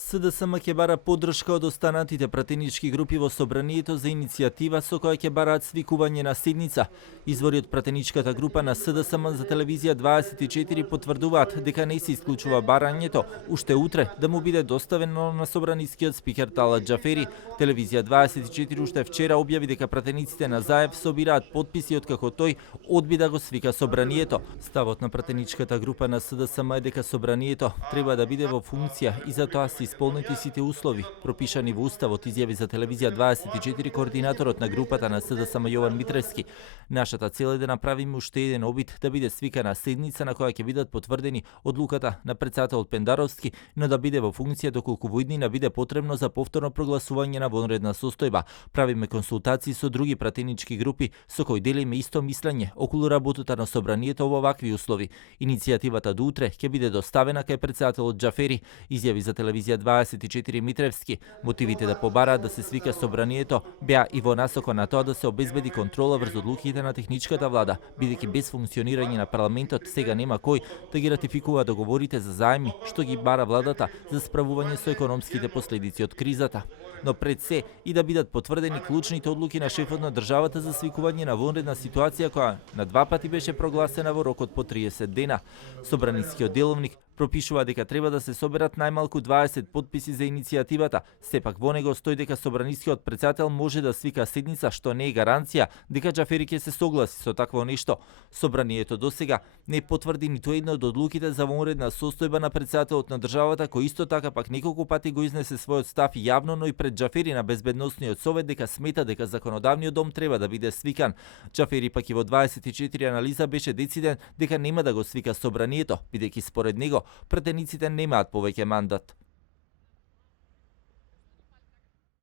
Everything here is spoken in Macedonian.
СДСМ ќе бара поддршка од останатите пратенички групи во собранието за иницијатива со која ќе бараат свикување на седница. Извори од пратеничката група на СДСМ за телевизија 24 потврдуваат дека не се исклучува барањето уште утре да му биде доставено на собранискиот спикер Талат Џафери. Телевизија 24 уште вчера објави дека пратениците на Заев собираат потписи откако тој одби да го свика собранието. Ставот на пратеничката група на СДСМ е дека собранието треба да биде во функција и затоа се исполнети сите услови пропишани во Уставот, изјави за телевизија 24 координаторот на групата на СДСМ Јован Митревски. Нашата цел е да направиме уште еден обид да биде свикана седница на која ќе бидат потврдени одлуката на председателот Пендаровски, но да биде во функција доколку во иднина биде потребно за повторно прогласување на вонредна состојба. Правиме консултации со други пратенички групи со кои делиме исто мислење околу работата на собранието во вакви услови. Иницијативата до утре ќе биде доставена кај председателот Џафери, изјави за телевизија 24 Митревски. Мотивите да побараат да се свика собранието беа и во насока на тоа да се обезбеди контрола врз одлуките на техничката влада, бидејќи без функционирање на парламентот сега нема кој да ги ратификува договорите за заеми што ги бара владата за справување со економските последици од кризата. Но пред се и да бидат потврдени клучните одлуки на шефот на државата за свикување на вонредна ситуација која на два пати беше прогласена во рокот по 30 дена. Собранискиот деловник пропишува дека треба да се соберат најмалку 20 потписи за иницијативата. Сепак во него стои дека собранискиот председател може да свика седница, што не е гаранција дека Џафери ќе се согласи со такво нешто. Собранието досега не потврди ниту една од одлуките за вонредна состојба на председателот на државата, кој исто така пак неколку пати го изнесе својот став јавно, но и пред Џафери на Безбедносниот совет дека смета дека законодавниот дом треба да биде свикан. Џафери пак и во 24 анализа беше дециден дека нема да го свика собранието, бидејќи според него пратениците немаат повеќе мандат.